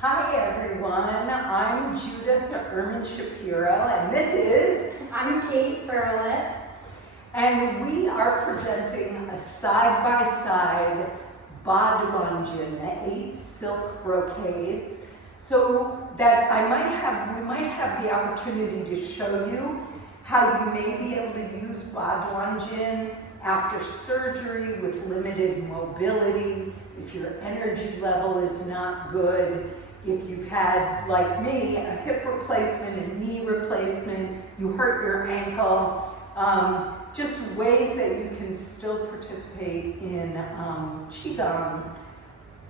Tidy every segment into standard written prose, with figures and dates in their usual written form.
Hi everyone, I'm Judith Erman Shapiro and this is... I'm Kait Fierlit. And we are presenting a side-by-side Ba Duan Jin, the 8 silk brocades, so that we might have the opportunity to show you how you may be able to use Ba Duan Jin after surgery with limited mobility, if your energy level is not good, if you've had, like me, a hip replacement, a knee replacement, you hurt your ankle, just ways that you can still participate in Qigong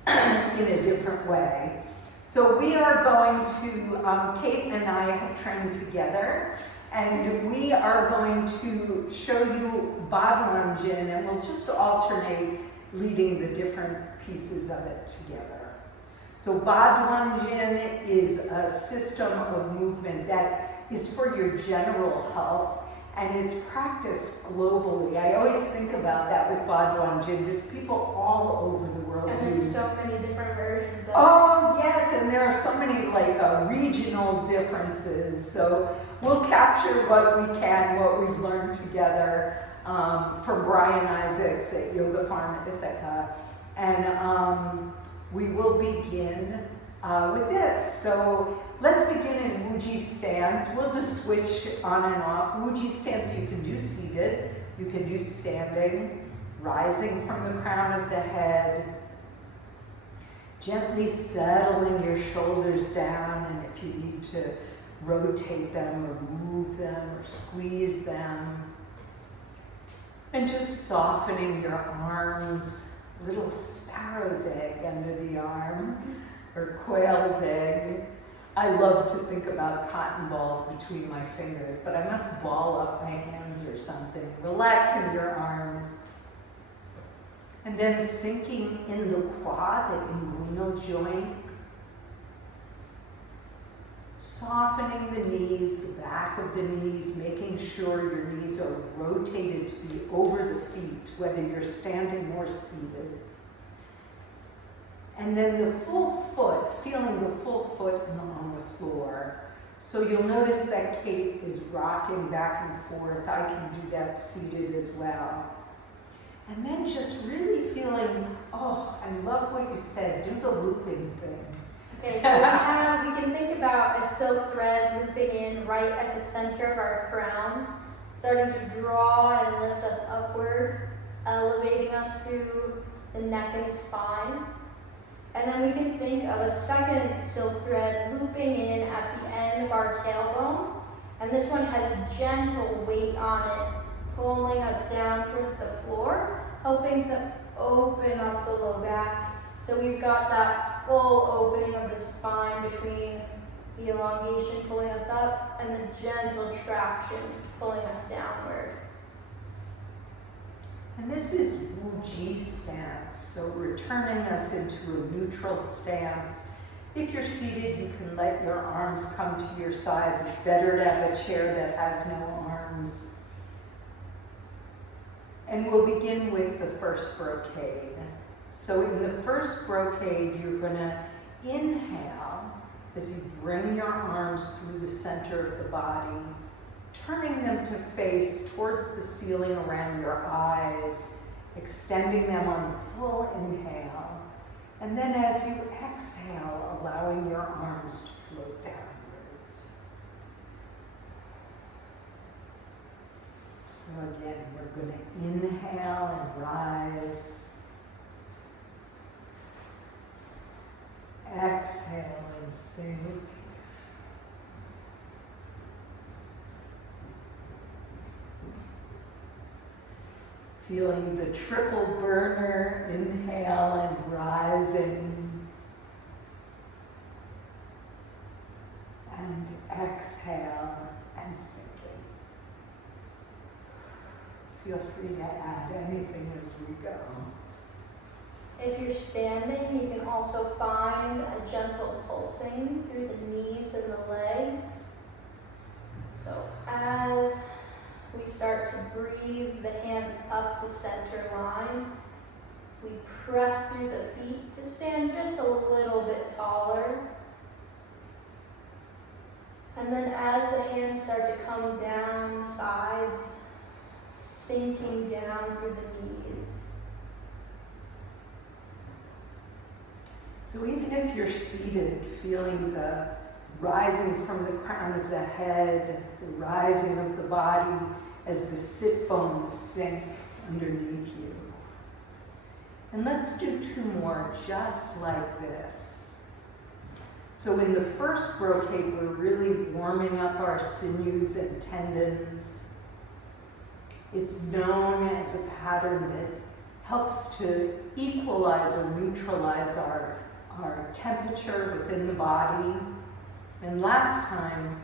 in a different way. So we are going to, Kait and I have trained together, and we are going to show you Ba Duan Jin, and we'll just alternate leading the different pieces of it together. So Ba Duan Jin is a system of movement that is for your general health, and it's practiced globally. I always think about that with Ba Duan Jin, just people all over the world And there's so many different versions of it. Oh yes, and there are so many regional differences. So we'll capture what we can, what we've learned together from Brian Isaacs at Yoga Farm at Ithaca. And we will begin with this. So let's begin in Wuji stance. We'll just switch on and off. Wuji stance you can do seated, you can do standing, rising from the crown of the head, gently settling your shoulders down, and if you need to rotate them or move them or squeeze them, and just softening your arms, little sparrow's egg under the arm, or quail's egg. I love to think about cotton balls between my fingers, but I must ball up my hands or something. Relaxing your arms. And then sinking in the quad, the inguinal joint. Softening the knees, the back of the knees, making sure your knees are rotated to be over the feet, whether you're standing or seated. And then the full foot, feeling the full foot on the floor. So you'll notice that Kait is rocking back and forth. I can do that seated as well. And then just really feeling, oh, I love what you said, do the looping thing. Okay, so we can think about a silk thread looping in right at the center of our crown, starting to draw and lift us upward, elevating us through the neck and spine. And then we can think of a second silk thread looping in at the end of our tailbone. And this one has a gentle weight on it, pulling us down towards the floor, helping to open up the low back. So we've got that full opening of the spine between the elongation pulling us up and the gentle traction pulling us downward. And this is Wuji stance, so returning us into a neutral stance. If you're seated, you can let your arms come to your sides. It's better to have a chair that has no arms. And we'll begin with the first brocade. So in the first brocade, you're going to inhale as you bring your arms through the center of the body, turning them to face towards the ceiling around your eyes, extending them on the full inhale. And then as you exhale, allowing your arms to float downwards. So again, we're going to inhale and rise. Exhale and sink. Feeling the triple burner, inhale and rising. And exhale and sinking. Feel free to add anything as we go. If you're standing, you can also find a gentle pulsing through the knees and the legs. So as we start to breathe the hands up the center line, we press through the feet to stand just a little bit taller. And then as the hands start to come down the sides, sinking down through the knees. So even if you're seated, feeling the rising from the crown of the head, the rising of the body as the sit bones sink underneath you. And let's do 2 more just like this. So in the first brocade, we're really warming up our sinews and tendons. It's known as a pattern that helps to equalize or neutralize our temperature within the body. And last time,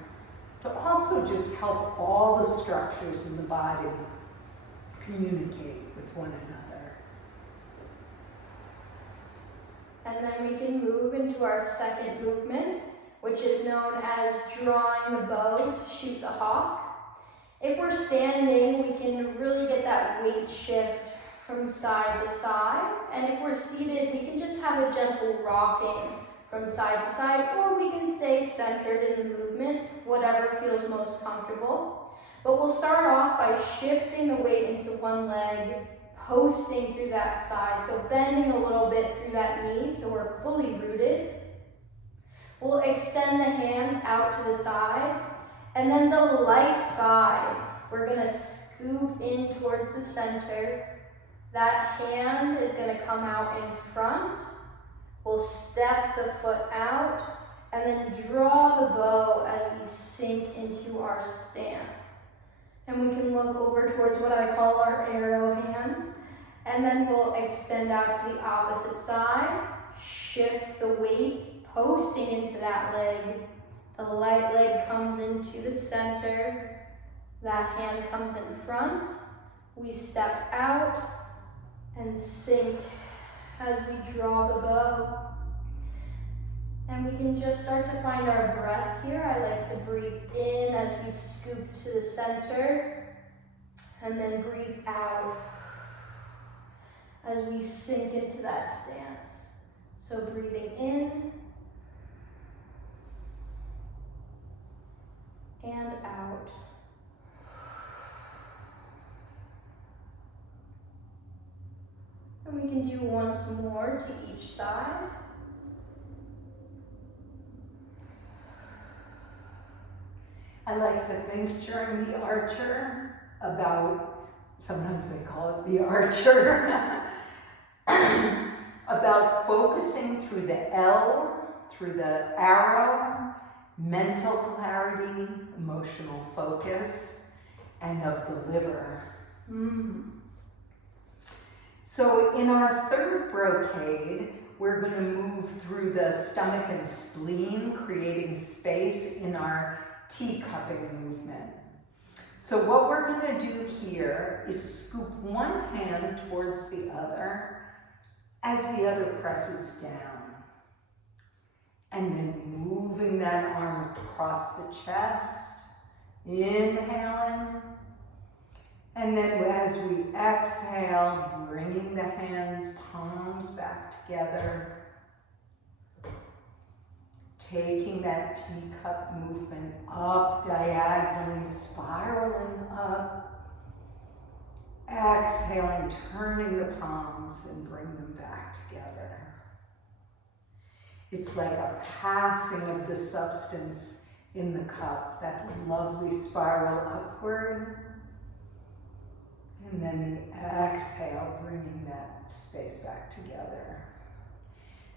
to also just help all the structures in the body communicate with one another. And then we can move into our second movement, which is known as drawing the bow to shoot the hawk. If we're standing, we can really get that weight shift from side to side. And if we're seated, we can just have a gentle rocking from side to side, or we can stay centered in the movement, whatever feels most comfortable. But we'll start off by shifting the weight into one leg, posting through that side, so bending a little bit through that knee so we're fully rooted. We'll extend the hands out to the sides, and then the light side, we're gonna scoop in towards the center. That hand is gonna come out in front. We'll step the foot out, and then draw the bow as we sink into our stance. And we can look over towards what I call our arrow hand. And then we'll extend out to the opposite side, shift the weight, posting into that leg. The light leg comes into the center. That hand comes in front. We step out and sink as we draw the bow. And we can just start to find our breath here. I like to breathe in as we scoop to the center, and then breathe out as we sink into that stance. So breathing in and out. And we can do once more to each side. I like to think during the archer about, sometimes they call it the archer, about focusing through the L, through the arrow, mental clarity, emotional focus, and of the liver. So in our third brocade, we're going to move through the stomach and spleen, creating space in our teacupping movement. So what we're going to do here is scoop one hand towards the other as the other presses down. And then moving that arm across the chest, inhaling. And then as we exhale, bringing the hands, palms back together. Taking that teacup movement up diagonally, spiraling up. Exhaling, turning the palms and bring them back together. It's like a passing of the substance in the cup, that lovely spiral upward. And then the exhale, bringing that space back together.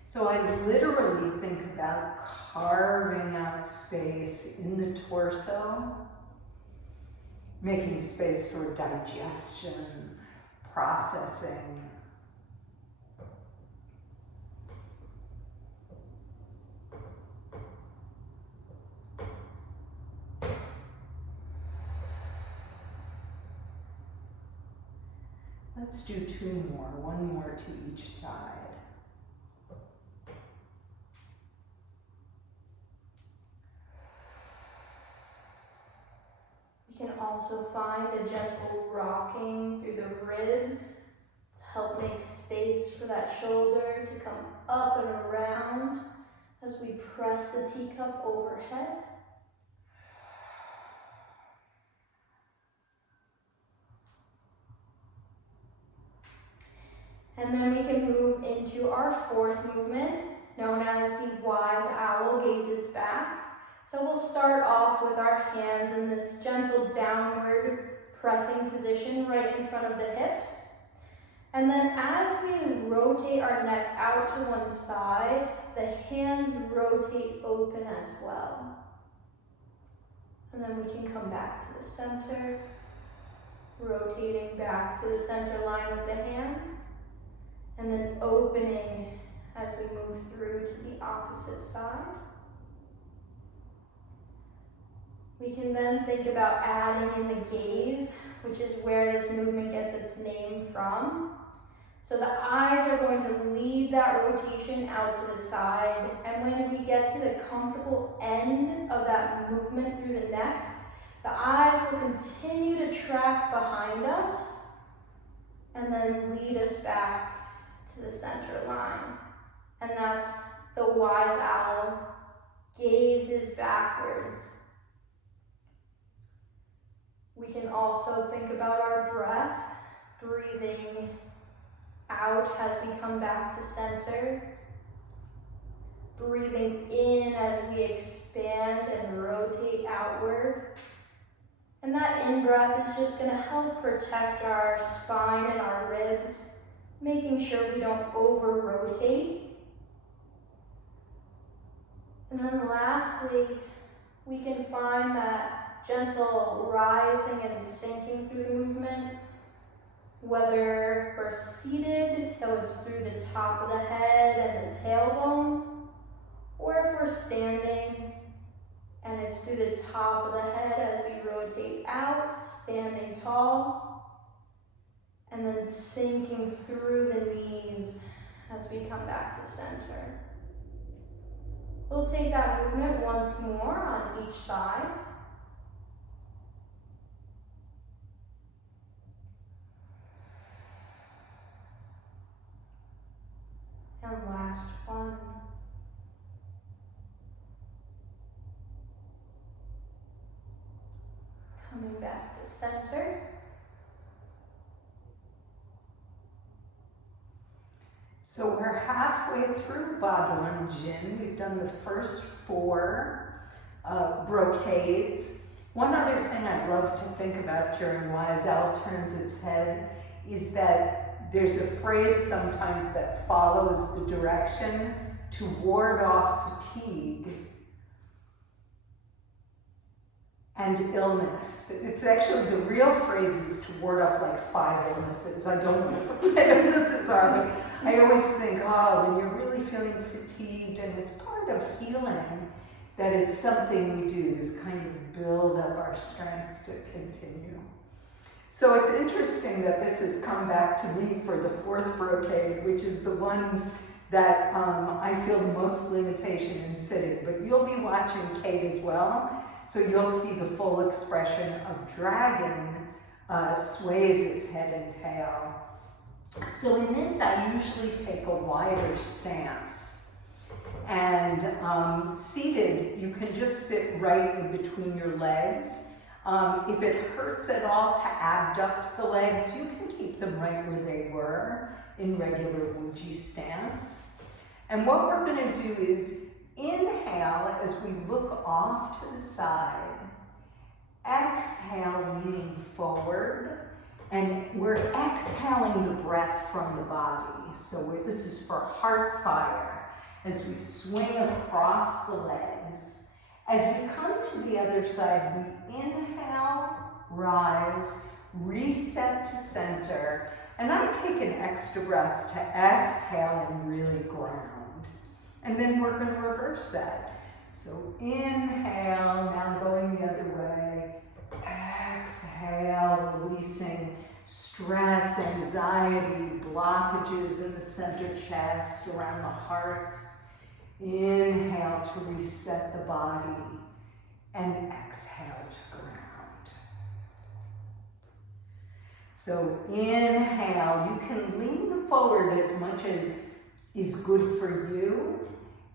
So I literally think about carving out space in the torso, making space for digestion, processing. Let's do 2 more, 1 more to each side. You can also find a gentle rocking through the ribs to help make space for that shoulder to come up and around as we press the teacup overhead. And then we can move into our fourth movement, known as the wise owl gazes back. So we'll start off with our hands in this gentle downward pressing position right in front of the hips. And then as we rotate our neck out to one side, the hands rotate open as well. And then we can come back to the center, rotating back to the center line with the hands, and then opening as we move through to the opposite side. We can then think about adding in the gaze, which is where this movement gets its name from. So the eyes are going to lead that rotation out to the side, and when we get to the comfortable end of that movement through the neck, the eyes will continue to track behind us and then lead us back to the center line. And that's the wise owl gazes backwards. We can also think about our breath, breathing out as we come back to center, breathing in as we expand and rotate outward. And that in-breath is just going to help protect our spine and our ribs, making sure we don't over-rotate. And then lastly, we can find that gentle rising and sinking through the movement, whether we're seated, so it's through the top of the head and the tailbone, or if we're standing and it's through the top of the head as we rotate out, standing tall, and then sinking through the knees as we come back to center. We'll take that movement once more on each side. And last one. Coming back to center. So we're halfway through Ba Duan Jin. We've done the first 4 brocades. One other thing I love to think about during Wise Owl Turns Its Head is that there's a phrase sometimes that follows the direction to ward off fatigue and illness. It's actually, the real phrase is to ward off like 5 illnesses. I don't know what the 5 illnesses are, but I always think, when you're really feeling fatigued, and it's part of healing, that it's something we do is kind of build up our strength to continue. So it's interesting that this has come back to me for the 4th brocade, which is the ones that I feel the most limitation in sitting. But you'll be watching Kait as well, so you'll see the full expression of dragon sways its head and tail. So in this, I usually take a wider stance. And seated, you can just sit right in between your legs. If it hurts at all to abduct the legs, you can keep them right where they were in regular Wuji stance. And what we're going to do is inhale as we look off to the side, exhale leaning forward, and we're exhaling the breath from the body. So this is for heart fire as we swing across the legs. As we come to the other side, we inhale, rise, reset to center, and I take an extra breath to exhale and really ground. And then we're going to reverse that. So inhale, now going the other way. Exhale, releasing stress, anxiety, blockages in the center chest, around the heart. Inhale to reset the body, and exhale to ground. So inhale, you can lean forward as much as is good for you.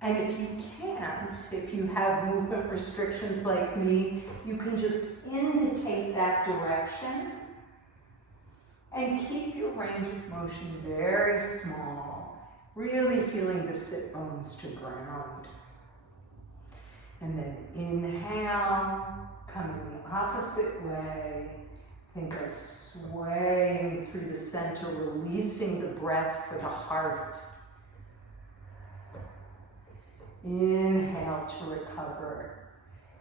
And if you can't, if you have movement restrictions like me, you can just indicate that direction And keep your range of motion very small, really feeling the sit bones to ground. And then inhale, coming the opposite way. Think of swaying through the center, releasing the breath for the heart. Inhale to recover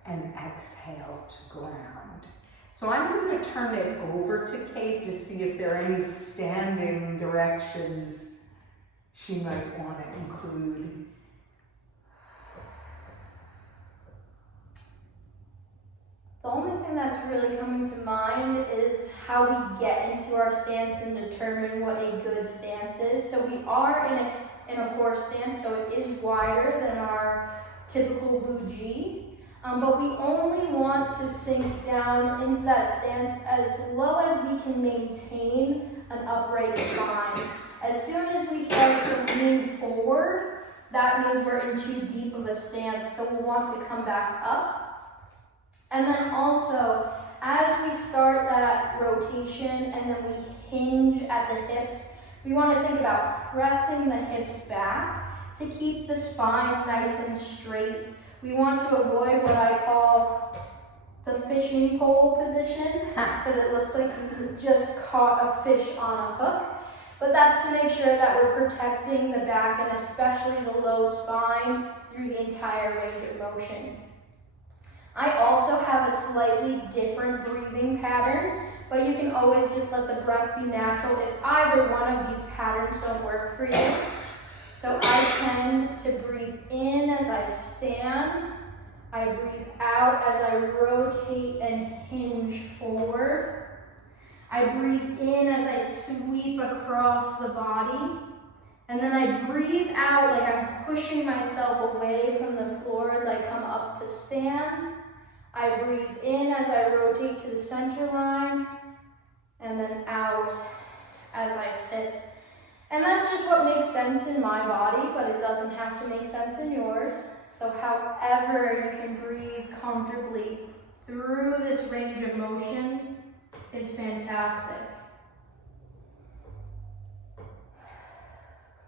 and exhale to ground. So I'm going to turn it over to Kate to see if there are any standing directions she might want to include. The only thing that's really coming to mind is how we get into our stance and determine what a good stance is. So we are in a horse stance, so it is wider than our typical buji. But we only want to sink down into that stance as low as we can maintain an upright spine. As soon as we start to lean forward, that means we're in too deep of a stance, so we'll want to come back up. And then also, as we start that rotation and then we hinge at the hips, we want to think about pressing the hips back to keep the spine nice and straight. We want to avoid what I call the fishing pole position, because it looks like you just caught a fish on a hook. But that's to make sure that we're protecting the back and especially the low spine through the entire range of motion. I also have a slightly different breathing pattern, but you can always just let the breath be natural if either one of these patterns don't work for you. So I tend to breathe in as I stand. I breathe out as I rotate and hinge forward. I breathe in as I sweep across the body. And then I breathe out like I'm pushing myself away from the floor as I come up to stand. I breathe in as I rotate to the center line, and then out as I sit. And that's just what makes sense in my body, but it doesn't have to make sense in yours. So however you can breathe comfortably through this range of motion is fantastic.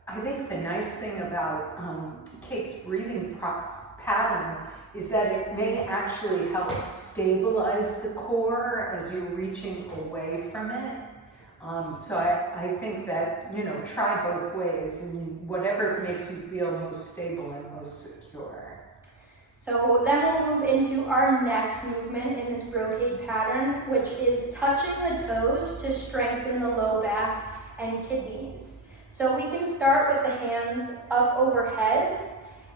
I think the nice thing about Kate's breathing pattern is that it may actually help stabilize the core as you're reaching away from it. So I think that, try both ways and whatever makes you feel most stable and most secure. So then we'll move into our next movement in this brocade pattern, which is touching the toes to strengthen the low back and kidneys. So we can start with the hands up overhead,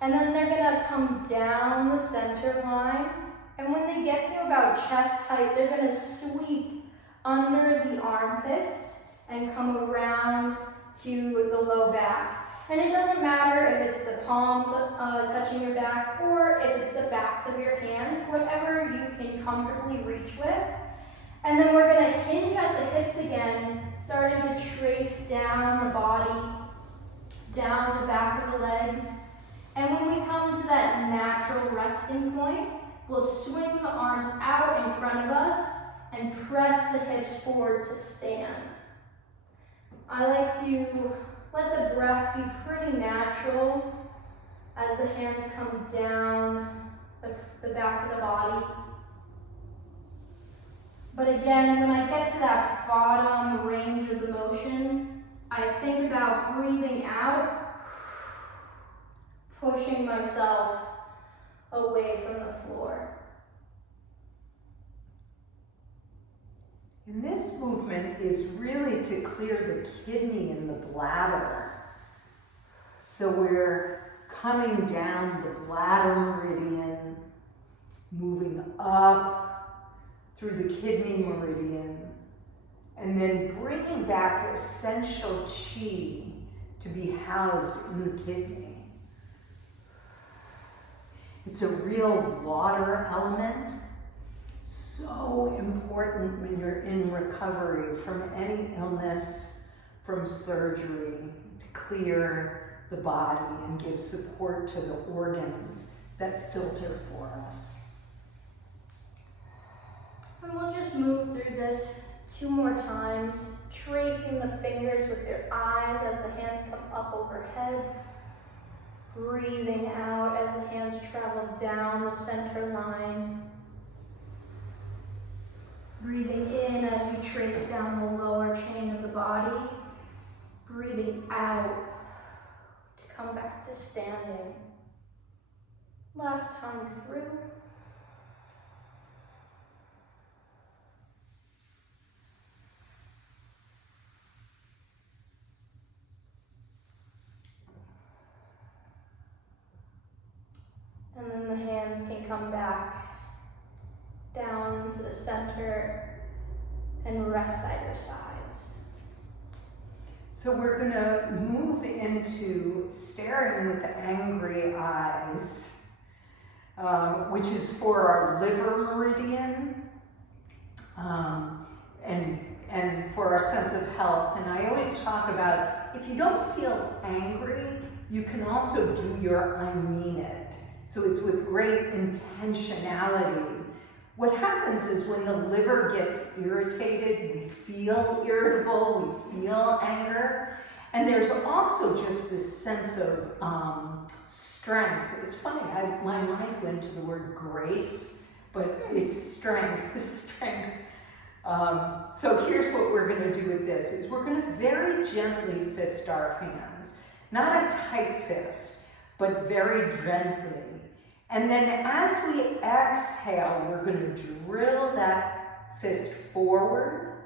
and then they're gonna come down the center line. And when they get to about chest height, they're gonna sweep under the armpits and come around to the low back. And it doesn't matter if it's the palms touching your back or if it's the backs of your hands, whatever you can comfortably reach with. And then we're gonna hinge at the hips again, starting to trace down the body, down the back of the legs. And when we come to that natural resting point, we'll swing the arms out in front of us and press the hips forward to stand. I like to let the breath be pretty natural as the hands come down the back of the body. But again, when I get to that bottom range of the motion, I think about breathing out, pushing myself away from the floor. And this movement is really to clear the kidney and the bladder. So we're coming down the bladder meridian, moving up through the kidney meridian, and then bringing back essential chi to be housed in the kidney. It's a real water element, so important when you're in recovery from any illness, from surgery, to clear the body and give support to the organs that filter for us. And we'll just move through this 2 more times, tracing the fingers with your eyes as the hands come up overhead. Breathing out as the hands travel down the center line. Breathing in as we trace down the lower chain of the body. Breathing out to come back to standing. Last time through. And then the hands can come back down to the center and rest at your sides. So we're going to move into staring with angry eyes, which is for our liver meridian and for our sense of health. And I always talk about, if you don't feel angry, you can also do your I mean it. So it's with great intentionality. What happens is when the liver gets irritated, we feel irritable, we feel anger. And there's also just this sense of strength. It's funny, my mind went to the word grace, but it's strength, strength. So here's what we're gonna do with this, is we're gonna very gently fist our hands. Not a tight fist, but very gently. And then as we exhale, we're going to drill that fist forward.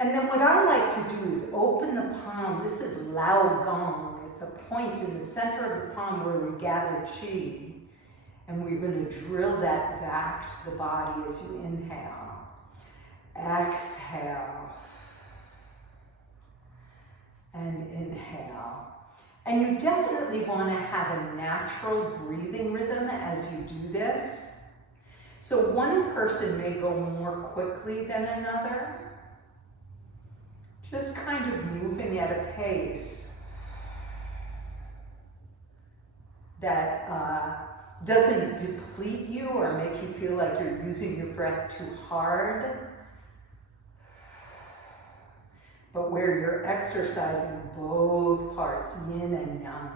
And then what I like to do is open the palm. This is Lao Gong. It's a point in the center of the palm where we gather chi. And we're going to drill that back to the body as you inhale. Exhale. And inhale. And you definitely want to have a natural breathing rhythm as you do this. So one person may go more quickly than another. Just kind of moving at a pace that doesn't deplete you or make you feel like you're using your breath too hard, but where you're exercising both parts, yin and yang.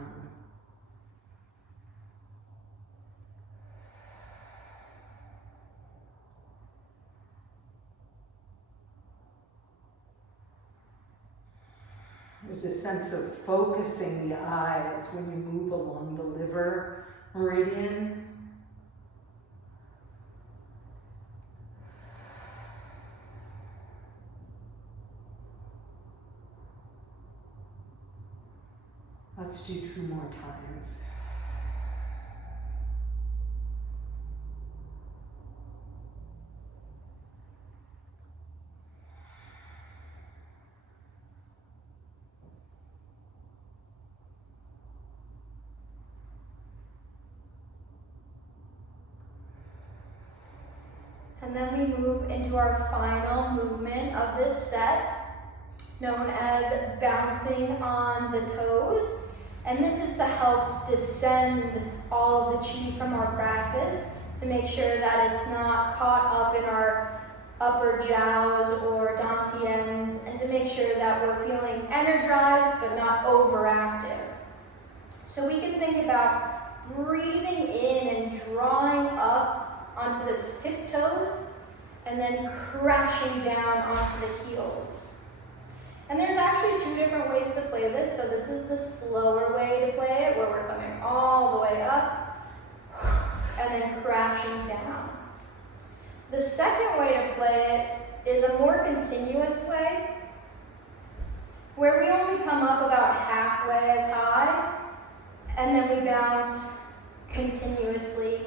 There's a sense of focusing the eyes when you move along the liver meridian. Let's do 2 more times. And then we move into our final movement of this set, known as bouncing on the toes. And this is to help descend all of the chi from our practice, to make sure that it's not caught up in our upper jiaos or dantians, and to make sure that we're feeling energized but not overactive. So we can think about breathing in and drawing up onto the tiptoes, and then crashing down onto the heels. And there's actually 2 different ways to play this. So this is the slower way to play it, where we're coming all the way up and then crashing down. The second way to play it is a more continuous way, where we only come up about halfway as high, and then we bounce continuously.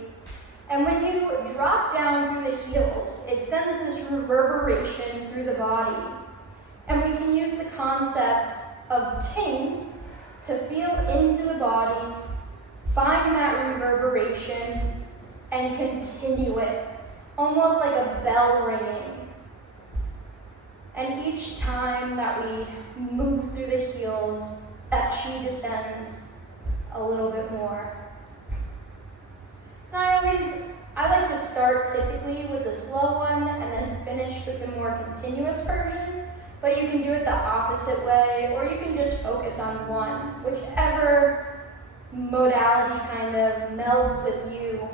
And when you drop down through the heels, it sends this reverberation through the body. And we can use the concept of ting to feel into the body, find that reverberation, and continue it, almost like a bell ringing. And each time that we move through the heels, that chi descends a little bit more. And I like to start typically quickly with the slow one and then finish with the more continuous version. But you can do it the opposite way, or you can just focus on one. Whichever modality kind of melds with you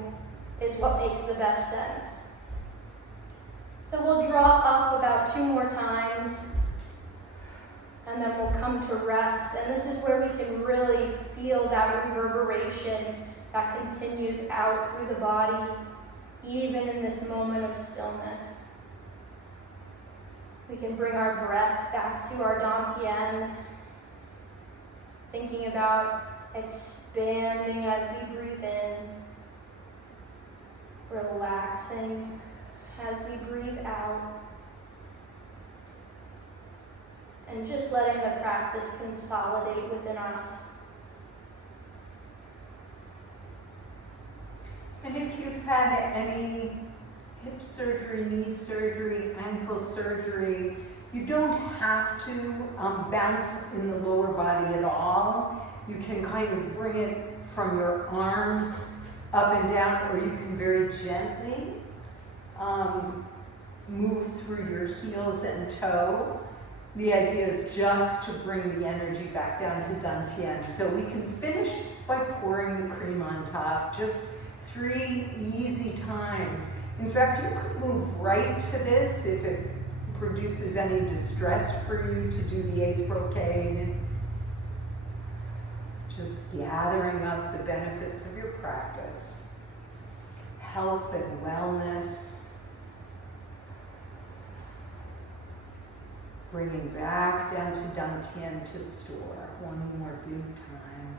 is what makes the best sense. So we'll draw up about 2 more times, and then we'll come to rest. And this is where we can really feel that reverberation that continues out through the body, even in this moment of stillness. We can bring our breath back to our dantian, thinking about expanding as we breathe in, relaxing as we breathe out, and just letting the practice consolidate within us. And if you've had any hip surgery, knee surgery, ankle surgery, you don't have to bounce in the lower body at all. You can kind of bring it from your arms up and down, or you can very gently move through your heels and toe. The idea is just to bring the energy back down to dantian. So we can finish by pouring the cream on top, just 3 easy times. In fact, you could move right to this if it produces any distress for you to do the 8th brocade. Just gathering up the benefits of your practice. Health and wellness. Bringing back down to dantian to store. One more big time.